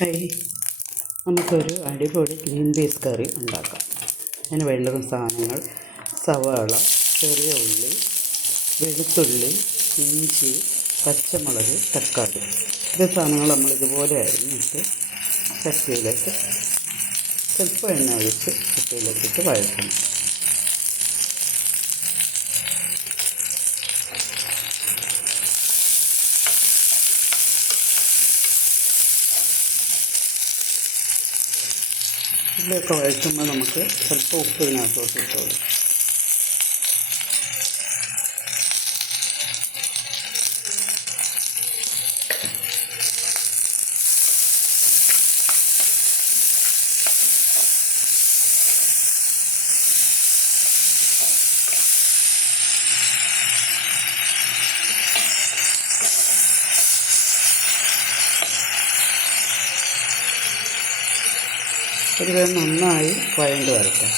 Hi നമുക്കൊരു അടിപൊളി green peas കറി ഉണ്ടാക്കാം. അതിന് വേണ്ടുന്ന സാധനങ്ങൾ സവാള ചെറിയ ഉള്ളി വെളുത്തുള്ളി ഇഞ്ചി പച്ചമുളക് തക്കാളി. ഇത് സാധനങ്ങൾ നമ്മൾ ഇതുപോലെ അരിഞ്ഞിട്ട് ചട്ടിയിലേക്ക് സ്വല്പം എണ്ണ ഒഴിച്ച് ചട്ടിയിലേക്കിട്ട് വഴറ്റണം. ഇതിലൊക്കെ വഴറ്റുമ്പോൾ നമുക്ക് സ്വല്പം ഉപ്പ് ഇതിനകത്തോട്ട് ഇട്ടോളൂ ഒരുവിധം നന്നായി വഴണ്ട് വരട്ടെ.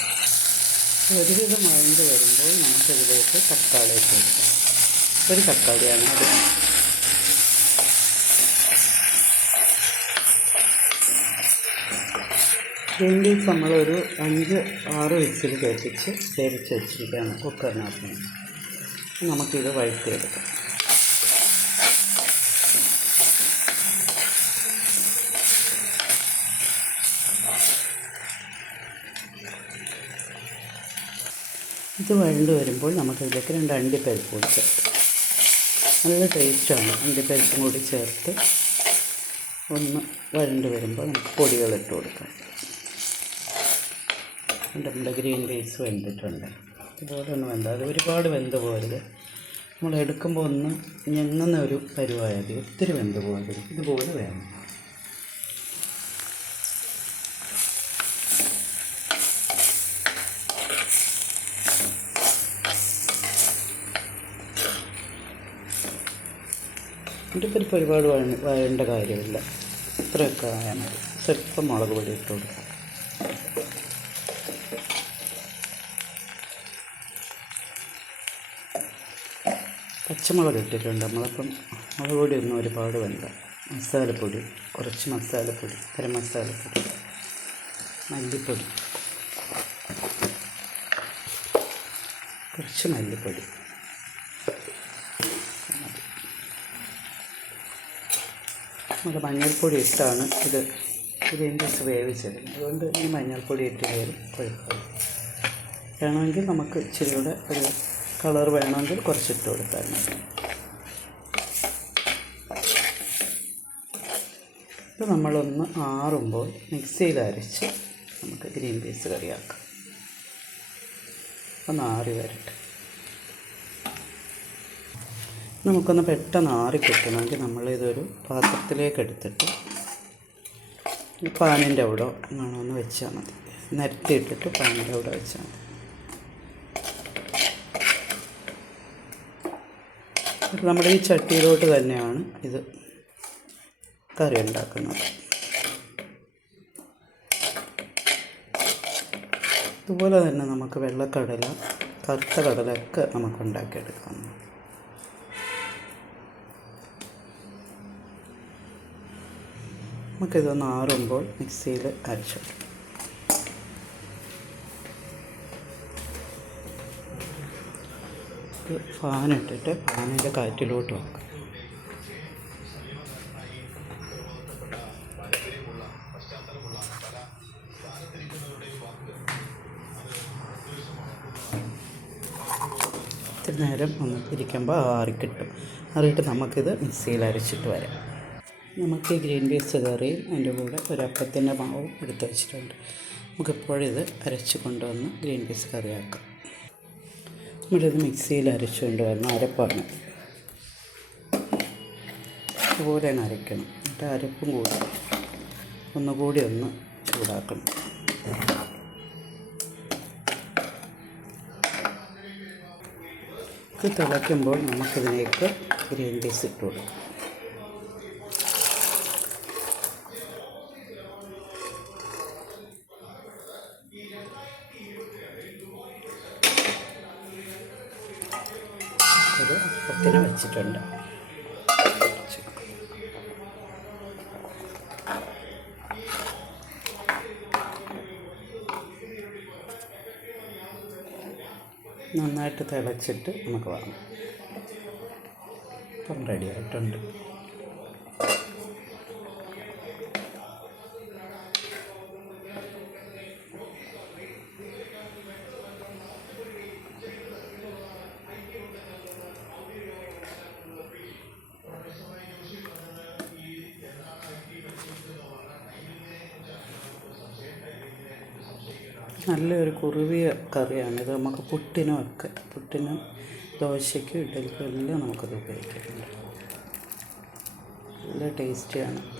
ഒരുവിധം വഴണ്ട് വരുമ്പോൾ നമുക്കിതിലേക്ക് തക്കാളി ഇട്ട് കൊടുക്കാം. ഒരു തക്കാളിയാണ് അത്. ഗ്രീൻ പീസ് നമ്മളൊരു അഞ്ച് ആറ് വിസിൽ കേൾപ്പിച്ച് വേവിച്ച് വെച്ചിരിക്കുകയാണ് കുക്കറിനകത്ത് നമുക്കിത് വഴറ്റിയെടുക്കാം. ഇത് വഴണ്ട് വരുമ്പോൾ നമുക്കിതിലേക്ക് രണ്ട് അണ്ടിപ്പരിപ്പ് കൂടി ചേർത്ത് നല്ല ടേസ്റ്റാണ് അണ്ടിപ്പരിപ്പും കൂടി ചേർത്ത് ഒന്ന് വഴണ്ട് വരുമ്പോൾ നമുക്ക് പൊടികളിട്ട് കൊടുക്കാം. നമ്മുടെ ഗ്രീൻ പീസ് വെന്തിട്ടുണ്ട്. ഇതുപോലെ ഒന്ന് വെന്ത. അത് ഒരുപാട് വെന്ത് പോകരുത് നമ്മൾ എടുക്കുമ്പോൾ ഒന്ന് ഞെങ്ങുന്ന ഒരു പരുവായത് ഒത്തിരി വെന്ത് പോകരുത് ഇതുപോലെ വേണം. അണ്ടിപ്പരിപ്പ് ഒരുപാട് വഴ വഴേണ്ട കാര്യമില്ല. ഇത്രയൊക്കെ ആയാൽ മതി. സ്വല്പം മുളക് പൊടി ഇട്ട് കൊടുക്കാം. പച്ചമുളക് ഇട്ടിട്ടുണ്ട്. നമ്മളിപ്പം മുളക് പൊടി ഒന്നും ഒരുപാട് വേണ്ട. മസാലപ്പൊടി കുറച്ച് മസാലപ്പൊടി ഗരം മസാലപ്പൊടി മല്ലിപ്പൊടി. കുറച്ച് മല്ലിപ്പൊടി. നമ്മൾ മഞ്ഞൾപ്പൊടി ഇട്ടാണ് ഇത് ഗ്രീൻ പീസ് വേവിച്ചത് അതുകൊണ്ട് ഈ മഞ്ഞൾപ്പൊടി ഇട്ട് കയറി കുഴപ്പമില്ല. വേണമെങ്കിൽ നമുക്ക് ഇച്ചിരി കൂടെ ഒരു കളർ വേണമെങ്കിൽ കുറച്ചിട്ട് കൊടുത്താൽ മതി. ഇത് നമ്മളൊന്ന് ആറുമ്പോൾ മിക്സിയിൽ അരച്ച് നമുക്ക് ഗ്രീൻ പീസ് കറിയാക്കാം. ഒന്ന് ആറി വരട്ടെ. നമുക്കൊന്ന് പെട്ടെന്ന് ആറി കിട്ടണമെങ്കിൽ നമ്മൾ ഇതൊരു പാത്രത്തിലേക്ക് എടുത്തിട്ട് പാനിന്റെ അവിടെ വേണമെന്ന് വെച്ചാൽ മതി. നിരത്തിയിട്ടിട്ട് പാനിന്റെ അവിടെ വെച്ചാൽ മതി. നമ്മുടെ ഈ ചട്ടിയിലോട്ട് തന്നെയാണ് ഇത് കറി ഉണ്ടാക്കുന്നത്. ഇതുപോലെ തന്നെ നമുക്ക് വെള്ളക്കടല കറുത്ത കടലൊക്കെ നമുക്ക് ഉണ്ടാക്കിയെടുക്കാം. നമുക്കിതൊന്ന് ആറുമ്പോൾ മിക്സിയിൽ അരച്ചിടും ഫാനിട്ടിട്ട് ഫാനിന്റെ കാറ്റിലോട്ട് വെക്കാം. ഇത്തിരി നേരം ഒന്ന് ഇരിക്കുമ്പോൾ ആറിക്കിട്ടും. ആറിയിട്ട് നമുക്കിത് മിക്സിയിൽ അരച്ചിട്ട് വരാം. നമുക്ക് ഗ്രീൻ പീസ് കറിയും അതിന്റെ കൂടെ ഒരപ്പത്തിന്റെ മാവും എടുത്ത് വെച്ചിട്ടുണ്ട്. നമുക്കിപ്പോഴിത് അരച്ച് കൊണ്ടുവന്ന് ഗ്രീൻ പീസ് കറിയാക്കാം. നമ്മളിത് മിക്സിയിൽ അരച്ചു കൊണ്ടുവരണം അരപ്പാണ്. അതുപോലെ തന്നെ അരയ്ക്കണം. എന്നിട്ട് അരപ്പും കൂടി ഒന്നുകൂടി ഒന്ന് ചൂടാക്കണം. ഇത് തിളയ്ക്കുമ്പോൾ നമുക്കിതിലേക്ക് ഗ്രീൻ പീസ് ഇട്ട് കൊടുക്കാം. അത് ഒത്തിരി വെച്ചിട്ടുണ്ട്. നന്നായിട്ട് തിളച്ചിട്ട് നമുക്ക് വാങ്ങാം. ഇപ്പം റെഡി ആയിട്ടുണ്ട്. നല്ലൊരു കുറുവിയ കറിയാണ്. ഇത് നമുക്ക് പുട്ടിനും ഒക്കെ പുട്ടിനും ദോശയ്ക്കും ഇഡലിക്കും എല്ലാം നമുക്കത് ഉപയോഗിക്കാറുണ്ട്. നല്ല ടേസ്റ്റിയാണ്.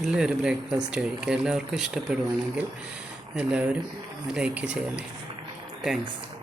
നല്ലൊരു ബ്രേക്ക്ഫാസ്റ്റ് കഴിക്കുക. എല്ലാവർക്കും ഇഷ്ടപ്പെടുവാണെങ്കിൽ എല്ലാവരും ലൈക്ക് ചെയ്യണേ. താങ്ക്സ്.